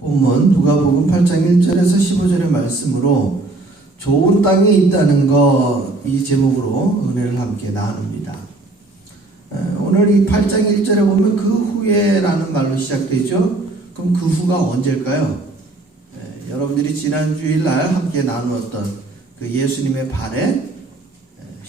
본문 누가복음 8장 1절에서 15절의 말씀으로 좋은 땅에 있다는 거, 이 제목으로 은혜를 함께 나눕니다. 오늘 이 8장 1절에 보면 그 후에라는 말로 시작되죠. 그럼 그 후가 언제일까요? 여러분들이 지난 주일날 함께 나누었던 그 예수님의 발에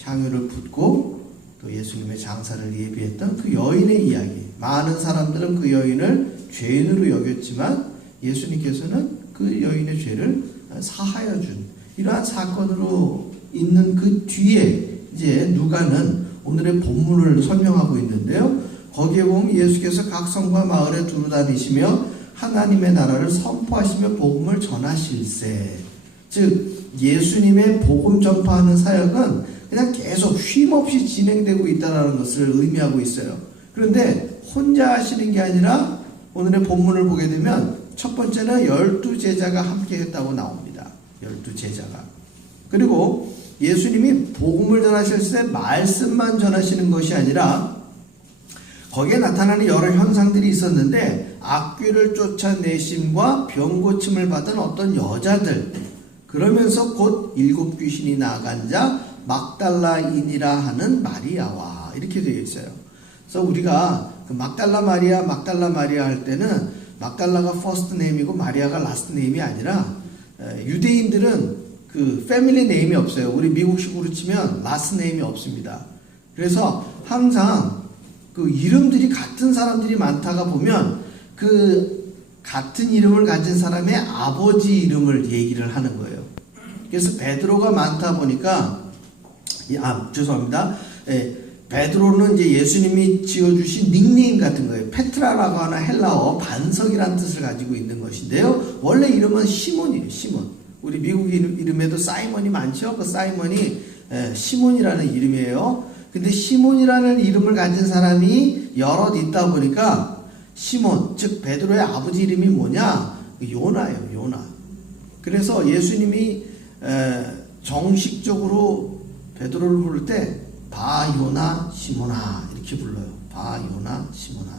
향유를 붓고 또 예수님의 장사를 예비했던 그 여인의 이야기. 많은 사람들은 그 여인을 죄인으로 여겼지만 예수님께서는 그 여인의 죄를 사하여 준 이러한 사건으로 있는 그 뒤에 이제 누가는 오늘의 본문을 설명하고 있는데요. 거기에 보면 예수께서 각 성과 마을에 두루 다니시며 하나님의 나라를 선포하시며 복음을 전하실세. 즉 예수님의 복음 전파하는 사역은 그냥 계속 쉼없이 진행되고 있다는 것을 의미하고 있어요. 그런데 혼자 하시는 게 아니라 오늘의 본문을 보게 되면 첫 번째는 12제자가 함께 했다고 나옵니다. 12제자가. 그리고 예수님이 복음을 전하실 때 말씀만 전하시는 것이 아니라 거기에 나타나는 여러 현상들이 있었는데 악귀를 쫓아내심과 병 고침을 받은 어떤 여자들, 그러면서 곧 7 귀신이 나간 자 막달라인이라 하는 마리아와 이렇게 되어 있어요. 그래서 우리가 그 막달라 마리아 할 때는 막달라가 퍼스트 네임이고 마리아가 라스트 네임이 아니라 유대인들은 그 패밀리 네임이 없어요. 우리 미국식으로 치면 라스트 네임이 없습니다. 그래서 항상 그 이름들이 같은 사람들이 많다가 보면 그 같은 이름을 가진 사람의 아버지 이름을 얘기를 하는 거예요. 그래서 베드로가 많다 보니까 죄송합니다. 베드로는 이제 예수님이 지어주신 닉네임 같은 거예요. 페트라라고 하는 헬라어 반석이라는 뜻을 가지고 있는 것인데요. 원래 이름은 시몬이에요. 시몬. 우리 미국 이름에도 사이먼이 많죠. 그 사이먼이 시몬이라는 이름이에요. 근데 시몬이라는 이름을 가진 사람이 여럿 있다 보니까 시몬, 즉 베드로의 아버지 이름이 뭐냐? 요나예요. 요나. 그래서 예수님이 정식적으로 베드로를 부를 때 바요나 시모나 이렇게 불러요. 바요나 시모나.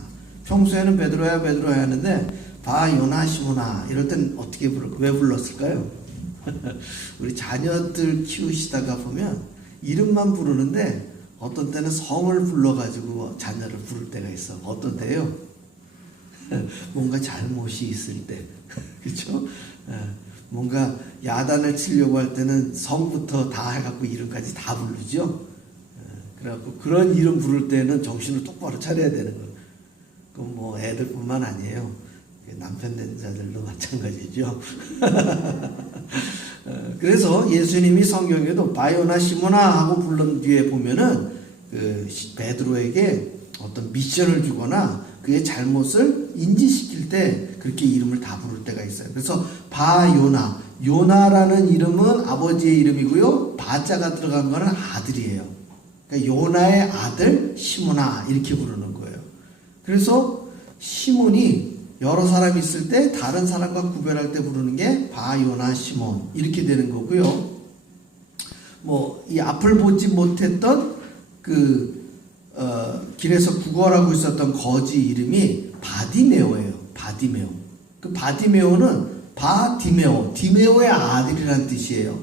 평소에는 베드로야 하는데 바요나 시모나 이럴 땐 어떻게 왜 불렀을까요? 우리 자녀들 키우시다가 보면 이름만 부르는데 어떤 때는 성을 불러가지고 자녀를 부를 때가 있어. 어떤 때요? 뭔가 잘못이 있을 때. 그렇죠? 뭔가 야단을 치려고 할 때는 성부터 다 해갖고 이름까지 다 부르죠. 그래갖고 그런 이름 부를 때는 정신을 똑바로 차려야 되는 거예요. 그건 뭐 애들뿐만 아니에요. 남편 된 자들도 마찬가지죠. 그래서 예수님이 성경에도 바요나 시모나 하고 부른 뒤에 보면은 그 베드로에게 어떤 미션을 주거나 그의 잘못을 인지시킬 때 그렇게 이름을 다 부를 때가 있어요. 그래서 바요나, 요나라는 이름은 아버지의 이름이고요. 바자가 들어간 거는 아들이에요. 그러니까 요나의 아들 시몬아 이렇게 부르는 거예요. 그래서 시몬이 여러 사람이 있을 때 다른 사람과 구별할 때 부르는 게 바요나 시몬 이렇게 되는 거고요. 뭐 이 앞을 보지 못했던 길에서 구걸하고 있었던 거지 이름이 바디메오예요. 바디메오. 그 바디메오는 디메오의 아들이라는 뜻이에요.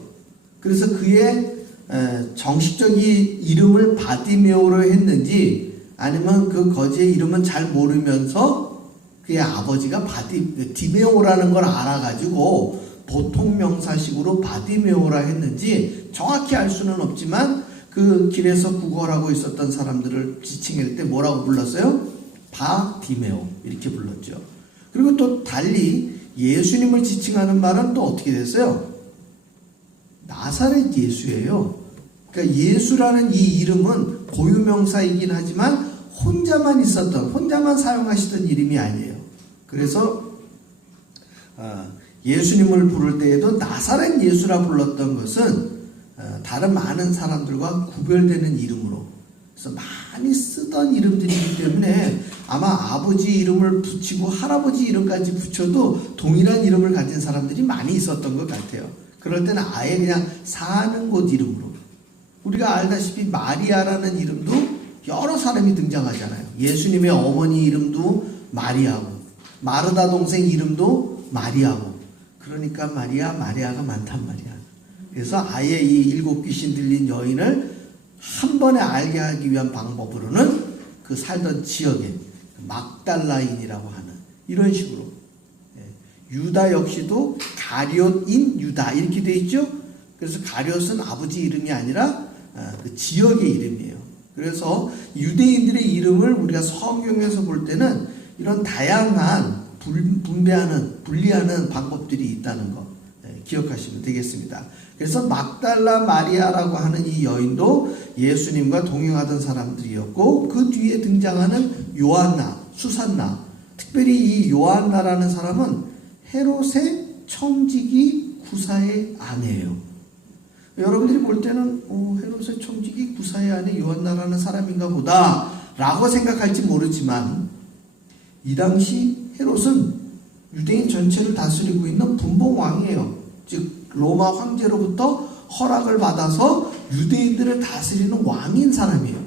그래서 그의 정식적인 이름을 바디메오로 했는지 아니면 그 거지의 이름은 잘 모르면서 그의 아버지가 디메오라는 걸 알아가지고 보통 명사식으로 바디메오라 했는지 정확히 알 수는 없지만 그 길에서 구걸하고 있었던 사람들을 지칭할 때 뭐라고 불렀어요? 바디메오 이렇게 불렀죠. 그리고 또 달리 예수님을 지칭하는 말은 또 어떻게 됐어요? 나사렛 예수예요. 그러니까 예수라는 이 이름은 고유명사이긴 하지만 혼자만 사용하시던 이름이 아니에요. 그래서 예수님을 부를 때에도 나사렛 예수라 불렀던 것은 다른 많은 사람들과 구별되는 이름으로, 그래서 많이 쓰던 이름들이기 때문에 아마 아버지 이름을 붙이고 할아버지 이름까지 붙여도 동일한 이름을 가진 사람들이 많이 있었던 것 같아요. 그럴 때는 아예 그냥 사는 곳 이름으로. 우리가 알다시피 마리아라는 이름도 여러 사람이 등장하잖아요. 예수님의 어머니 이름도 마리아고 마르다 동생 이름도 마리아고. 그러니까 마리아가 많단 말이야. 그래서 아예 이 7 귀신 들린 여인을 한 번에 알게 하기 위한 방법으로는 그 살던 지역에 막달라인이라고 하는 이런 식으로, 유다 역시도 가룟인 유다 이렇게 돼 있죠. 그래서 가룟은 아버지 이름이 아니라 그 지역의 이름이에요. 그래서 유대인들의 이름을 우리가 성경에서 볼 때는 이런 다양한 분리하는 방법들이 있다는 거 기억하시면 되겠습니다. 그래서 막달라 마리아라고 하는 이 여인도 예수님과 동행하던 사람들이었고, 그 뒤에 등장하는 요한나, 수산나, 특별히 이 요한나라는 사람은 헤롯의 청지기 구사의 아내예요. 여러분들이 볼 때는 헤롯의 청지기 구사의 아내 요한나라는 사람인가 보다 라고 생각할지 모르지만, 이 당시 헤롯은 유대인 전체를 다스리고 있는 분봉왕이에요. 즉 로마 황제로부터 허락을 받아서 유대인들을 다스리는 왕인 사람이에요.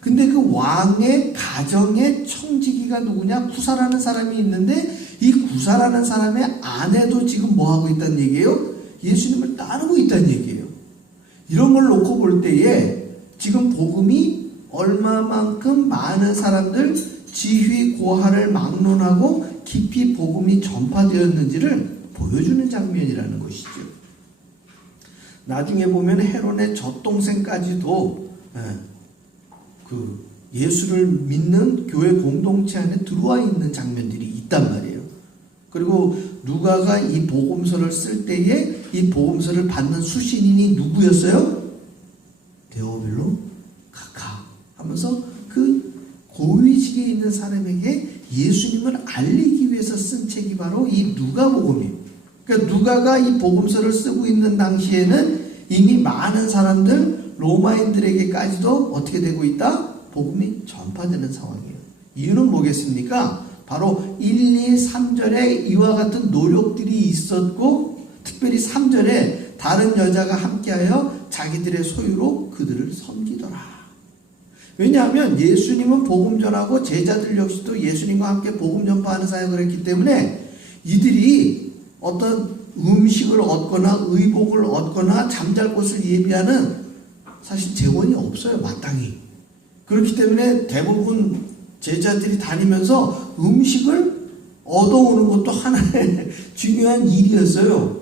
근데 그 왕의 가정의 청지기가 누구냐? 구사라는 사람이 있는데, 이 구사라는 사람의 아내도 지금 뭐하고 있다는 얘기예요? 예수님을 따르고 있다는 얘기예요. 이런 걸 놓고 볼 때에 지금 복음이 얼마만큼 많은 사람들 지휘 고하를 막론하고 깊이 복음이 전파되었는지를 보여주는 장면이라는 것이죠. 나중에 보면 헤롯의 젖동생까지도 그 예수를 믿는 교회 공동체 안에 들어와 있는 장면들이 있단 말이에요. 그리고 누가가 이 복음서를 쓸 때에 이 복음서를 받는 수신인이 누구였어요? 데오빌로 카카 하면서 그 고위직에 있는 사람에게 예수님을 알리기 위해서 쓴 책이 바로 이 누가복음이에요. 그러니까 누가가 이 복음서를 쓰고 있는 당시에는 이미 많은 사람들, 로마인들에게까지도 어떻게 되고 있다? 복음이 전파되는 상황이에요. 이유는 뭐겠습니까? 바로 1, 2, 3절에 이와 같은 노력들이 있었고, 특별히 3절에 다른 여자가 함께하여 자기들의 소유로 그들을 섬기더라. 왜냐하면 예수님은 복음 전하고 제자들 역시도 예수님과 함께 복음 전파하는 사역을 했기 때문에 이들이 어떤 음식을 얻거나 의복을 얻거나 잠잘 곳을 예비하는 사실 재원이 없어요. 마땅히. 그렇기 때문에 대부분 제자들이 다니면서 음식을 얻어오는 것도 하나의 중요한 일이었어요.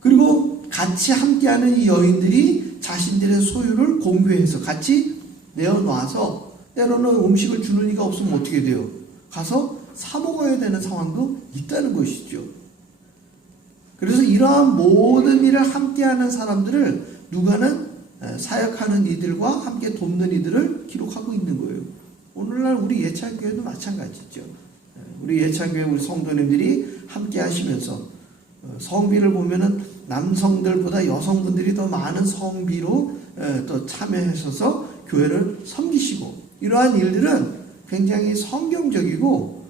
그리고 같이 함께하는 이 여인들이 자신들의 소유를 공유해서 같이 내어놔서, 때로는 음식을 주는 이가 없으면 어떻게 돼요? 가서 사 먹어야 되는 상황도 있다는 것이죠. 그래서 이러한 모든 일을 함께하는 사람들을 누가는 사역하는 이들과 함께 돕는 이들을 기록하고 있는 거예요. 오늘날 우리 예찬교회도 마찬가지죠. 우리 예찬교회 우리 성도님들이 함께 하시면서 성비를 보면은 남성들보다 여성분들이 더 많은 성비로 또 참여하셔서 교회를 섬기시고, 이러한 일들은 굉장히 성경적이고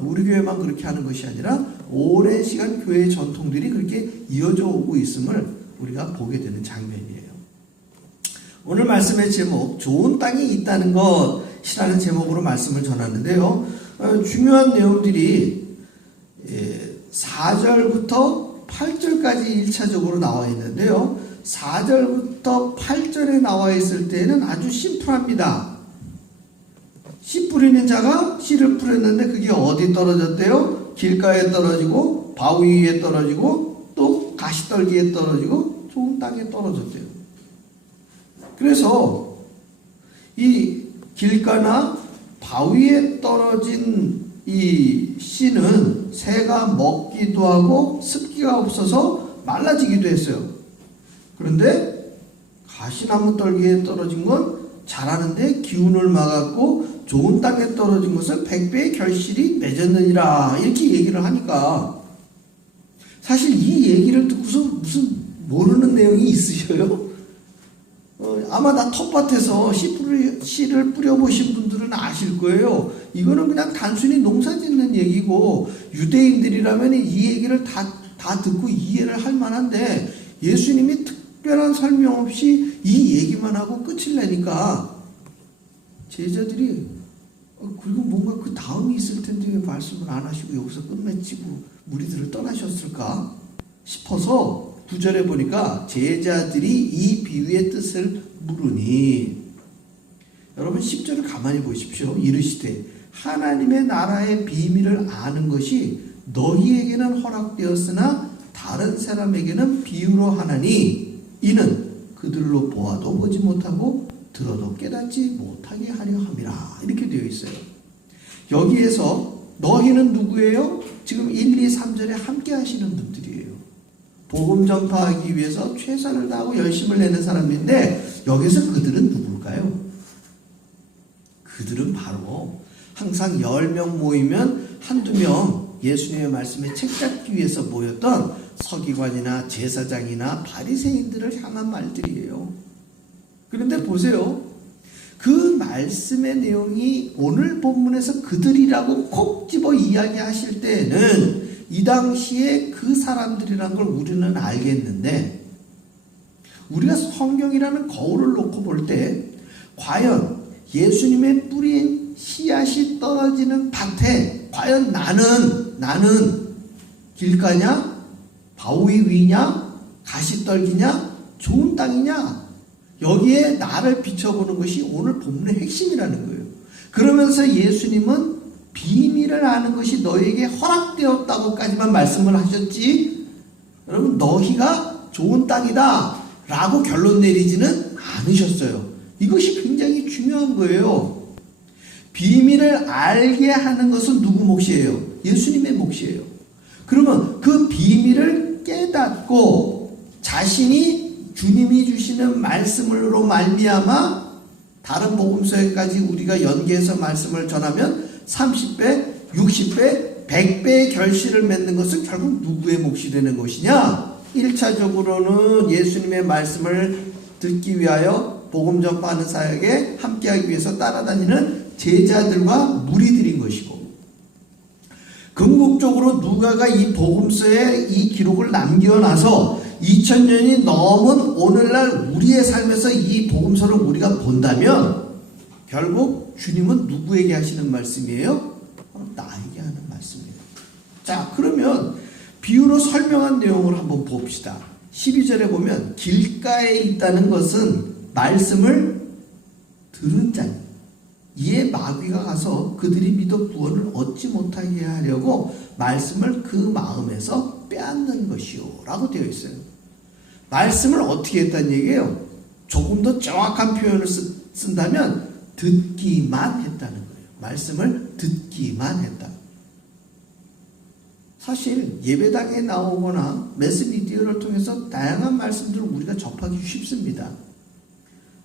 우리 교회만 그렇게 하는 것이 아니라 오랜 시간 교회의 전통들이 그렇게 이어져 오고 있음을 우리가 보게 되는 장면이에요. 오늘 말씀의 제목, 좋은 땅이 있다는 것이라는 제목으로 말씀을 전하는데요. 중요한 내용들이 4절부터 8절까지 1차적으로 나와 있는데요. 4절부터 8절에 나와 있을 때는 아주 심플합니다. 씨 뿌리는 자가 씨를 뿌렸는데 그게 어디 떨어졌대요? 길가에 떨어지고, 바위 위에 떨어지고, 또 가시떨기에 떨어지고, 좋은 땅에 떨어졌대요. 그래서 이 길가나 바위에 떨어진 이 씨는 새가 먹기도 하고 습기가 없어서 말라지기도 했어요. 그런데 가시나무 떨기에 떨어진 건 자라는데 기운을 막았고, 좋은 땅에 떨어진 것은 100배의 결실이 맺었느니라, 이렇게 얘기를 하니까 사실 이 얘기를 듣고서 무슨 모르는 내용이 있으셔요? 아마 다 텃밭에서 씨를 뿌려보신 분들은 아실 거예요. 이거는 그냥 단순히 농사 짓는 얘기고, 유대인들이라면 이 얘기를 다 듣고 이해를 할 만한데, 예수님이 특별한 설명 없이 이 얘기만 하고 끝을 내니까 제자들이 그리고 뭔가 그 다음이 있을 텐데 왜 말씀을 안 하시고 여기서 끝맺히고 무리들을 떠나셨을까 싶어서 9절에 보니까 제자들이 이 비유의 뜻을 물으니, 여러분 10절을 가만히 보십시오. 이르시되 하나님의 나라의 비밀을 아는 것이 너희에게는 허락되었으나 다른 사람에게는 비유로 하나니 이는 그들로 보아도 보지 못하고 들어도 깨닫지 못하게 하려 함이라. 이렇게 되어 있어요. 여기에서 너희는 누구예요? 지금 1, 2, 3절에 함께 하시는 분들이에요. 복음 전파하기 위해서 최선을 다하고 열심을 내는 사람인데 여기서 그들은 누굴까요? 그들은 바로 항상 10명 모이면 한두 명 예수님의 말씀에 책 잡기 위해서 모였던 서기관이나 제사장이나 바리새인들을 향한 말들이에요. 그런데 보세요. 그 말씀의 내용이 오늘 본문에서 그들이라고 콕 집어 이야기하실 때에는 이 당시에 그 사람들이란 걸 우리는 알겠는데, 우리가 성경이라는 거울을 놓고 볼 때 과연 예수님의 뿌린 씨앗이 떨어지는 밭에 과연 나는 길가냐, 바위 위냐, 가시떨기냐, 좋은 땅이냐, 여기에 나를 비춰보는 것이 오늘 본문의 핵심이라는 거예요. 그러면서 예수님은 비밀을 아는 것이 너에게 허락되었다고까지만 말씀을 하셨지, 여러분 너희가 좋은 땅이다 라고 결론 내리지는 않으셨어요. 이것이 굉장히 중요한 거예요. 비밀을 알게 하는 것은 누구 몫이에요? 예수님의 몫이에요. 그러면 그 비밀을 깨닫고 자신이 주님이 주시는 말씀으로 말미암아 다른 복음서에까지 우리가 연계해서 말씀을 전하면 30배, 60배, 100배의 결실을 맺는 것은 결국 누구의 몫이 되는 것이냐? 1차적으로는 예수님의 말씀을 듣기 위하여 복음 전파하는 사역에 함께하기 위해서 따라다니는 제자들과 무리들인 것이고, 궁극적으로 누가가 이 복음서에 이 기록을 남겨놔서 2000년이 넘은 오늘날 우리의 삶에서 이 복음서를 우리가 본다면 결국 주님은 누구에게 하시는 말씀이에요? 나에게 하는 말씀이에요. 자, 그러면 비유로 설명한 내용을 한번 봅시다. 12절에 보면 길가에 있다는 것은 말씀을 들은 자니 이에 마귀가 가서 그들이 믿어 구원을 얻지 못하게 하려고 말씀을 그 마음에서 빼앗는 것이요 라고 되어 있어요. 말씀을 어떻게 했다는 얘기예요? 조금 더 정확한 표현을 쓴다면 듣기만 했다는 거예요. 말씀을 듣기만 했다. 사실 예배당에 나오거나 매스미디어를 통해서 다양한 말씀들을 우리가 접하기 쉽습니다.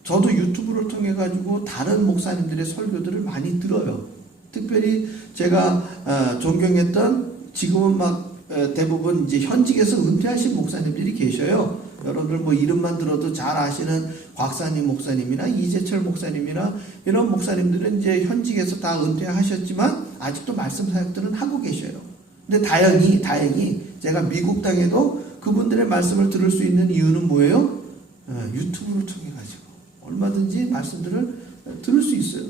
저도 유튜브를 통해 가지고 다른 목사님들의 설교들을 많이 들어요. 특별히 제가 존경했던, 지금은 막 대부분 이제 현직에서 은퇴하신 목사님들이 계셔요. 여러분들 뭐 이름만 들어도 잘 아시는 곽산희 목사님이나 이재철 목사님이나 이런 목사님들은 이제 현직에서 다 은퇴하셨지만 아직도 말씀 사역들은 하고 계셔요. 근데 다행히 제가 미국 땅에도 그분들의 말씀을 들을 수 있는 이유는 뭐예요? 유튜브를 통해 가지고 얼마든지 말씀들을 들을 수 있어요.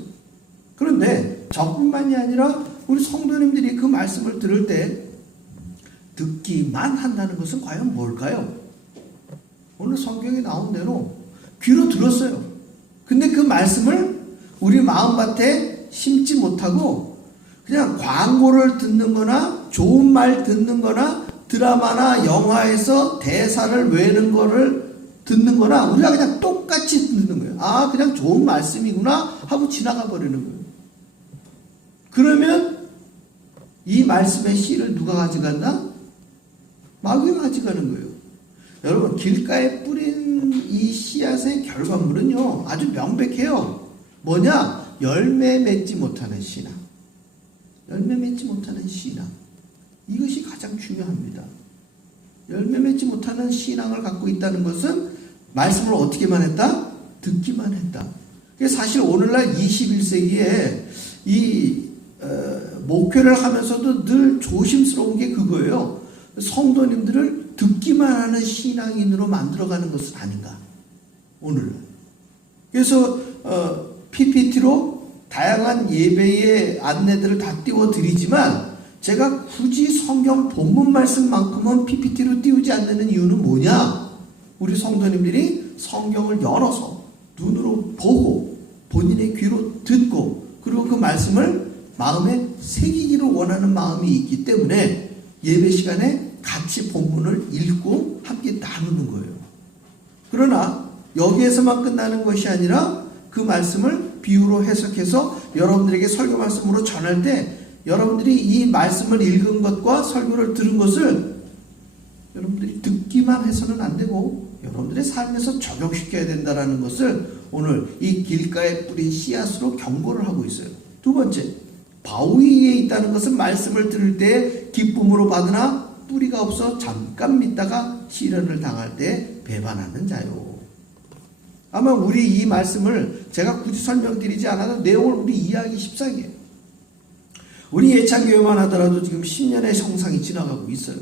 그런데 저뿐만이 아니라 우리 성도님들이 그 말씀을 들을 때 듣기만 한다는 것은 과연 뭘까요? 오늘 성경에 나온 대로 귀로 들었어요. 근데 그 말씀을 우리 마음밭에 심지 못하고 그냥 광고를 듣는 거나 좋은 말 듣는 거나 드라마나 영화에서 대사를 외우는 거를 듣는 거나 우리가 그냥 똑같이 듣는 거예요. 아, 그냥 좋은 말씀이구나 하고 지나가 버리는 거예요. 그러면 이 말씀의 씨를 누가 가져간다? 마귀가 가져가는 거예요. 여러분, 길가에 뿌린 이 씨앗의 결과물은요 아주 명백해요. 뭐냐? 열매 맺지 못하는 신앙. 열매 맺지 못하는 신앙. 이것이 가장 중요합니다. 열매 맺지 못하는 신앙을 갖고 있다는 것은 말씀을 어떻게만 했다? 듣기만 했다. 사실 오늘날 21세기에 이 목회를 하면서도 늘 조심스러운 게 그거예요. 성도님들을 듣기만 하는 신앙인으로 만들어가는 것은 아닌가 오늘날. 그래서 PPT로 다양한 예배의 안내들을 다 띄워드리지만 제가 굳이 성경 본문 말씀만큼은 PPT로 띄우지 않는 이유는 뭐냐? 우리 성도님들이 성경을 열어서 눈으로 보고 본인의 귀로 듣고 그리고 그 말씀을 마음에 새기기를 원하는 마음이 있기 때문에 예배 시간에 같이 본문을 읽고 함께 나누는 거예요. 그러나 여기에서만 끝나는 것이 아니라 그 말씀을 비유로 해석해서 여러분들에게 설교 말씀으로 전할 때 여러분들이 이 말씀을 읽은 것과 설교를 들은 것을 여러분들이 듣기만 해서는 안 되고 여러분들의 삶에서 적용시켜야 된다는 것을 오늘 이 길가에 뿌린 씨앗으로 경고를 하고 있어요. 두 번째, 바위 위에 있다는 것은 말씀을 들을 때 기쁨으로 받으나 뿌리가 없어 잠깐 믿다가 시련을 당할 때 배반하는 자요. 아마 우리 이 말씀을 제가 굳이 설명드리지 않아도 내용을 우리 이해하기 십상이에요. 우리 예찬교회만 하더라도 지금 10년의 성상이 지나가고 있어요.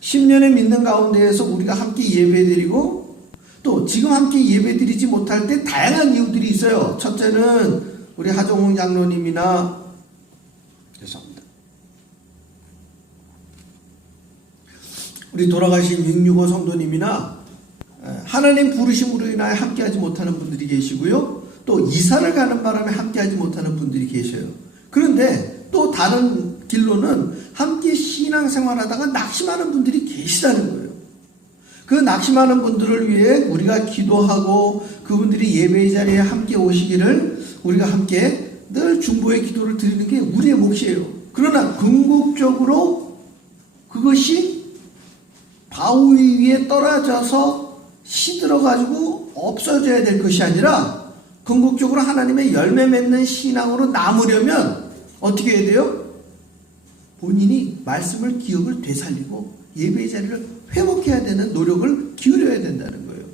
10년의 믿는 가운데에서 우리가 함께 예배드리고 또 지금 함께 예배드리지 못할 때 다양한 이유들이 있어요. 첫째는 우리 하정홍 장로님이나 죄송합니다. 우리 돌아가신 665 성도님이나 하나님 부르심으로 인하여 함께하지 못하는 분들이 계시고요. 또 이사를 가는 바람에 함께하지 못하는 분들이 계셔요. 그런데 또 다른 길로는 함께 신앙생활하다가 낙심하는 분들이 계시다는 거예요. 그 낙심하는 분들을 위해 우리가 기도하고 그분들이 예배의 자리에 함께 오시기를 우리가 함께 늘 중보의 기도를 드리는 게 우리의 몫이에요. 그러나 궁극적으로 그것이 바위 위에 떨어져서 시들어가지고 없어져야 될 것이 아니라 궁극적으로 하나님의 열매 맺는 신앙으로 남으려면 어떻게 해야 돼요? 본인이 말씀을 기억을 되살리고 예배의 자리를 회복해야 되는 노력을 기울여야 된다는 거예요.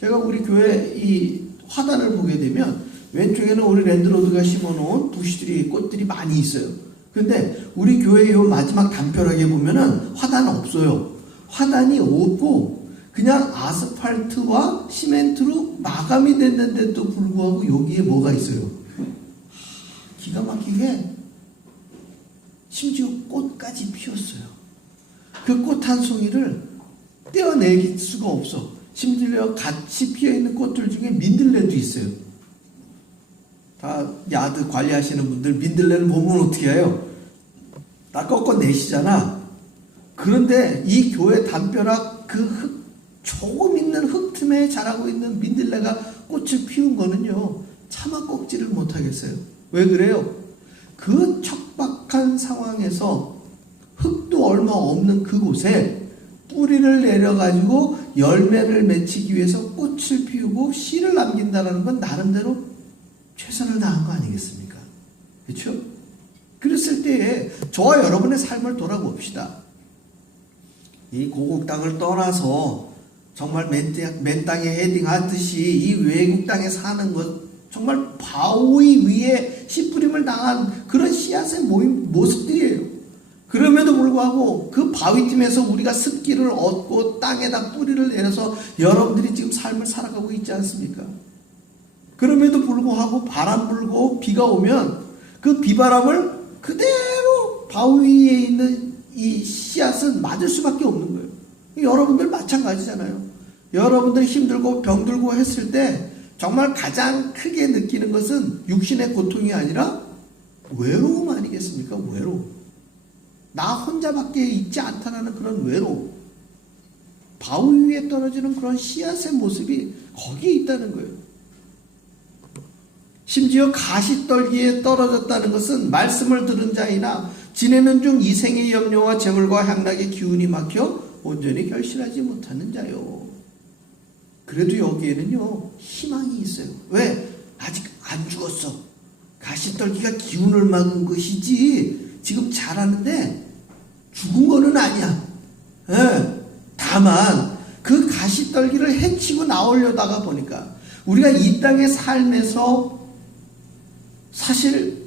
제가 우리 교회 이 화단을 보게 되면 왼쪽에는 우리 랜드로드가 심어놓은 부시들이 꽃들이 많이 있어요. 근데 우리 교회 요 마지막 단편하게 보면은 화단 없어요. 화단이 없고 그냥 아스팔트와 시멘트로 마감이 됐는데도 불구하고 여기에 뭐가 있어요? 기가 막히게 심지어 꽃까지 피었어요. 그 꽃 한 송이를 떼어낼 수가 없어. 심지어 같이 피어있는 꽃들 중에 민들레도 있어요. 다 야드 관리하시는 분들 민들레를 보면 어떻게 해요? 다 꺾어내시잖아. 그런데 이 교회 담벼락 그 흙, 조금 있는 흙 틈에 자라고 있는 민들레가 꽃을 피운 거는요, 차마 꺾지를 못하겠어요. 왜 그래요? 그 척박한 상황에서 흙도 얼마 없는 그곳에 뿌리를 내려가지고 열매를 맺히기 위해서 꽃을 피우고 씨를 남긴다는 건 나름대로 최선을 다한 거 아니겠습니까? 그렇죠? 그랬을 때에 저와 여러분의 삶을 돌아봅시다. 이 고국 땅을 떠나서 정말 맨 땅에 헤딩하듯이 이 외국 땅에 사는 것 정말 바위 위에 씨 뿌림을 당한 그런 씨앗의 모습들이에요. 그럼에도 불구하고 그 바위 틈에서 우리가 습기를 얻고 땅에다 뿌리를 내려서 여러분들이 지금 삶을 살아가고 있지 않습니까? 그럼에도 불구하고 바람 불고 비가 오면 그 비바람을 그대로 바위 위에 있는 이 씨앗은 맞을 수밖에 없는 거예요. 여러분들 마찬가지잖아요. 여러분들이 힘들고 병들고 했을 때 정말 가장 크게 느끼는 것은 육신의 고통이 아니라 외로움 아니겠습니까? 외로움. 나 혼자밖에 있지 않다라는 그런 외로움. 바위 위에 떨어지는 그런 씨앗의 모습이 거기에 있다는 거예요. 심지어 가시떨기에 떨어졌다는 것은 말씀을 들은 자이나 지내는 중 이생의 염려와 재물과 향락의 기운이 막혀 온전히 결실하지 못하는 자요. 그래도 여기에는요, 희망이 있어요. 왜? 아직 안 죽었어. 가시떨기가 기운을 막은 것이지 지금 자라는데 죽은 거는 아니야. 예. 다만 그 가시떨기를 해치고 나오려다가 보니까 우리가 이 땅의 삶에서 사실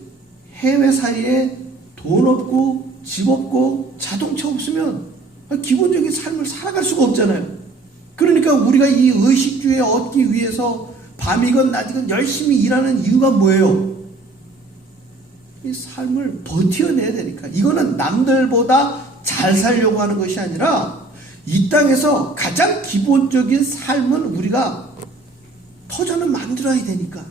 해외살이에 돈 없고 집 없고 자동차 없으면 기본적인 삶을 살아갈 수가 없잖아요. 그러니까 우리가 이 의식주에 얻기 위해서 밤이건 낮이건 열심히 일하는 이유가 뭐예요? 이 삶을 버텨내야 되니까. 이거는 남들보다 잘 살려고 하는 것이 아니라 이 땅에서 가장 기본적인 삶은 우리가 터전을 만들어야 되니까.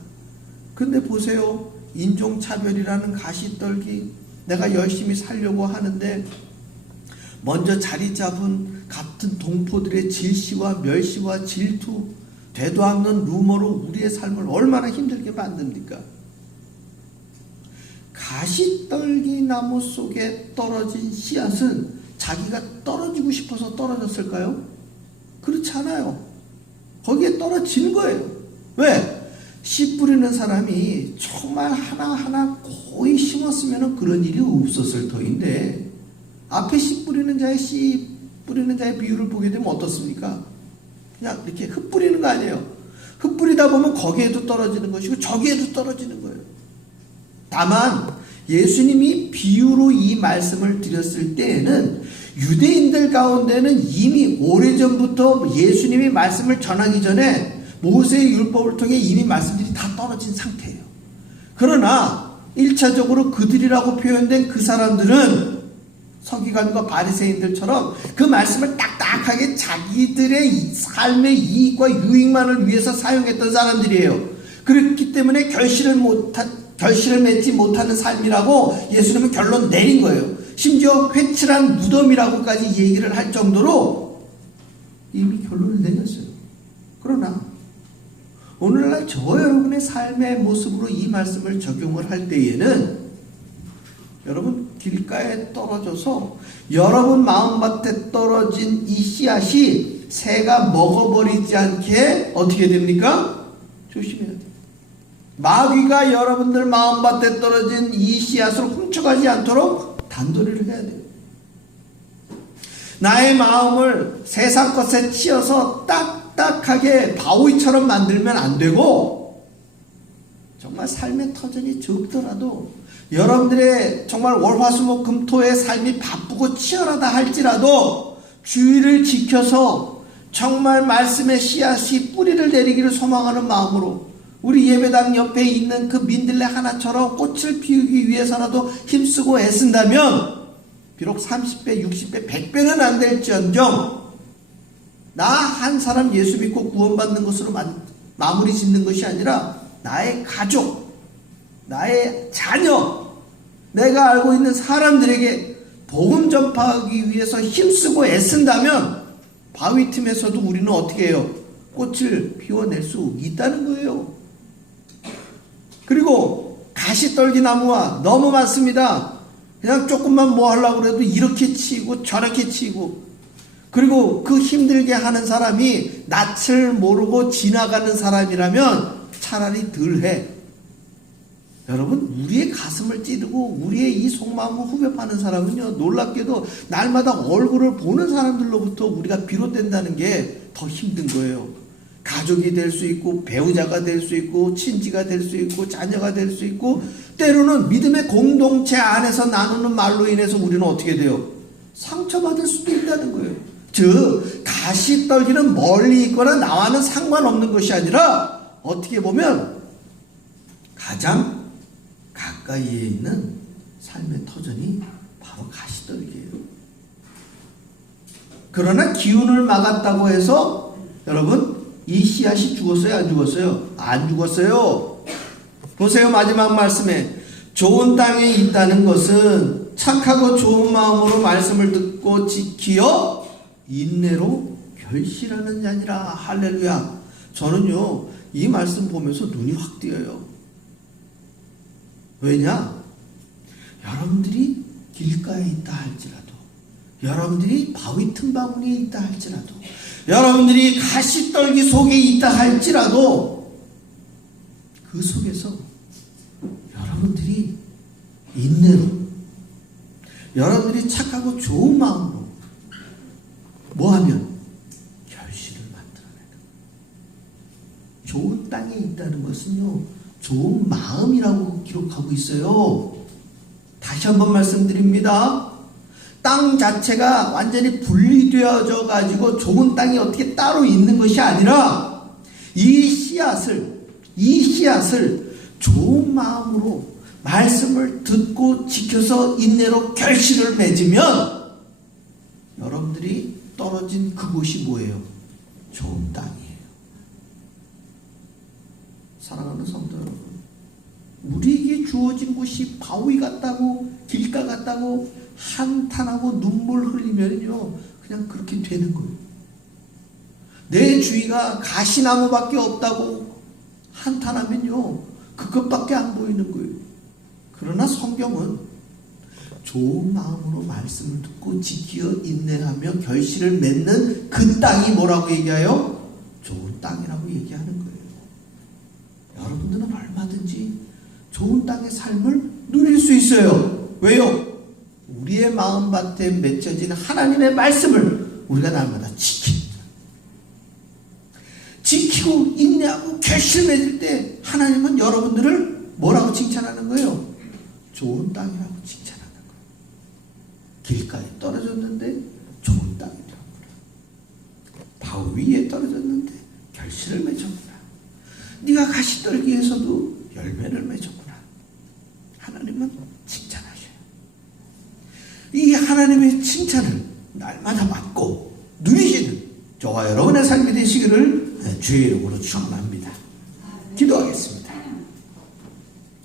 근데 보세요. 인종차별이라는 가시떨기, 내가 열심히 살려고 하는데 먼저 자리 잡은 같은 동포들의 질시와 멸시와 질투, 되도 않는 루머로 우리의 삶을 얼마나 힘들게 만듭니까? 가시떨기 나무 속에 떨어진 씨앗은 자기가 떨어지고 싶어서 떨어졌을까요? 그렇지 않아요. 거기에 떨어지는 거예요. 왜? 씨 뿌리는 사람이 정말 하나하나 고이 심었으면 그런 일이 없었을 터인데, 앞에 씨 뿌리는 자의 비율을 보게 되면 어떻습니까? 그냥 이렇게 흙 뿌리는 거 아니에요. 흙 뿌리다 보면 거기에도 떨어지는 것이고 저기에도 떨어지는 거예요. 다만 예수님이 비유로 이 말씀을 드렸을 때에는 유대인들 가운데는 이미 오래전부터 예수님이 말씀을 전하기 전에 모세의 율법을 통해 이미 말씀들이 다 떨어진 상태예요. 그러나 1차적으로 그들이라고 표현된 그 사람들은 서기관과 바리새인들처럼 그 말씀을 딱딱하게 자기들의 삶의 이익과 유익만을 위해서 사용했던 사람들이에요. 그렇기 때문에 결실을 맺지 못하는 삶이라고 예수님은 결론 내린 거예요. 심지어 회칠한 무덤이라고까지 얘기를 할 정도로 이미 결론을 내렸어요. 그러나 오늘날 저와 여러분의 삶의 모습으로 이 말씀을 적용을 할 때에는 여러분 길가에 떨어져서 여러분 마음밭에 떨어진 이 씨앗이 새가 먹어버리지 않게 어떻게 됩니까? 조심해야 돼요. 마귀가 여러분들 마음밭에 떨어진 이 씨앗을 훔쳐가지 않도록 단도리를 해야 돼요. 나의 마음을 세상 것에 치여서 딱딱하게 바위처럼 만들면 안 되고, 정말 삶의 터전이 적더라도 여러분들의 정말 월화수목금토의 삶이 바쁘고 치열하다 할지라도 주의를 지켜서 정말 말씀의 씨앗이 뿌리를 내리기를 소망하는 마음으로 우리 예배당 옆에 있는 그 민들레 하나처럼 꽃을 피우기 위해서라도 힘쓰고 애쓴다면 비록 30배, 60배, 100배는 안 될지언정 나 한 사람 예수 믿고 구원받는 것으로 마무리 짓는 것이 아니라 나의 가족, 나의 자녀, 내가 알고 있는 사람들에게 복음 전파하기 위해서 힘쓰고 애쓴다면 바위 틈에서도 우리는 어떻게 해요? 꽃을 피워낼 수 있다는 거예요. 그리고 가시떨기 나무가 너무 많습니다. 그냥 조금만 뭐 하려고 해도 이렇게 치고 저렇게 치고, 그리고 그 힘들게 하는 사람이 낯을 모르고 지나가는 사람이라면 차라리 덜 해. 여러분, 우리의 가슴을 찌르고 우리의 이 속마음을 후벼파는 사람은요, 놀랍게도 날마다 얼굴을 보는 사람들로부터 우리가 비롯된다는 게 더 힘든 거예요. 가족이 될 수 있고, 배우자가 될 수 있고, 친지가 될 수 있고, 자녀가 될 수 있고, 때로는 믿음의 공동체 안에서 나누는 말로 인해서 우리는 어떻게 돼요? 상처받을 수도 있다는 거예요. 즉, 가시떨기는 멀리 있거나 나와는 상관없는 것이 아니라 어떻게 보면 가장 가까이에 있는 삶의 터전이 바로 가시떨기예요. 그러나 기운을 막았다고 해서 여러분 이 씨앗이 죽었어요? 안 죽었어요? 안 죽었어요. 보세요. 마지막 말씀에 좋은 땅에 있다는 것은 착하고 좋은 마음으로 말씀을 듣고 지키어 인내로 결실하는 자니라. 할렐루야. 저는요 이 말씀 보면서 눈이 확 띄어요. 왜냐? 여러분들이 길가에 있다 할지라도, 여러분들이 바위 틈바구니에 있다 할지라도, 여러분들이 가시떨기 속에 있다 할지라도 그 속에서 여러분들이 인내로, 여러분들이 착하고 좋은 마음으로 뭐하면 결실을 만들어내는, 좋은 땅에 있다는 것은요 좋은 마음이라고 기록하고 있어요. 다시 한번 말씀드립니다. 땅 자체가 완전히 분리되어져 가지고 좋은 땅이 어떻게 따로 있는 것이 아니라 이 씨앗을 좋은 마음으로 말씀을 듣고 지켜서 인내로 결실을 맺으면 여러분들이 떨어진 그곳이 뭐예요? 좋은 땅이에요. 사랑하는 성도 여러분, 우리에게 주어진 곳이 바위 같다고 길가 같다고 한탄하고 눈물 흘리면요 그냥 그렇게 되는 거예요. 내 주위가 가시나무밖에 없다고 한탄하면요 그것밖에 안 보이는 거예요. 그러나 성경은 좋은 마음으로 말씀을 듣고 지키어 인내하며 결실을 맺는 그 땅이 뭐라고 얘기해요? 좋은 땅이라고 얘기하는 거예요. 여러분들은 얼마든지 좋은 땅의 삶을 누릴 수 있어요. 왜요? 우리의 마음밭에 맺혀진 하나님의 말씀을 우리가 날마다 지키고 인내하고 결실 맺을 때 하나님은 여러분들을 뭐라고 칭찬하는 거예요? 좋은 땅이라고 칭찬하는 거예요. 길가에 떨어졌는데 좋은 땅이라구나. 바위 위에 떨어졌는데 결실을 맺었구나. 네가 가시떨기에서도 열매를 맺었구나. 하나님은 칭찬하셔요. 이 하나님의 칭찬을 날마다 받고 누리시는 저와 여러분의 삶이 되시기를 주의 이름으로 축원합니다.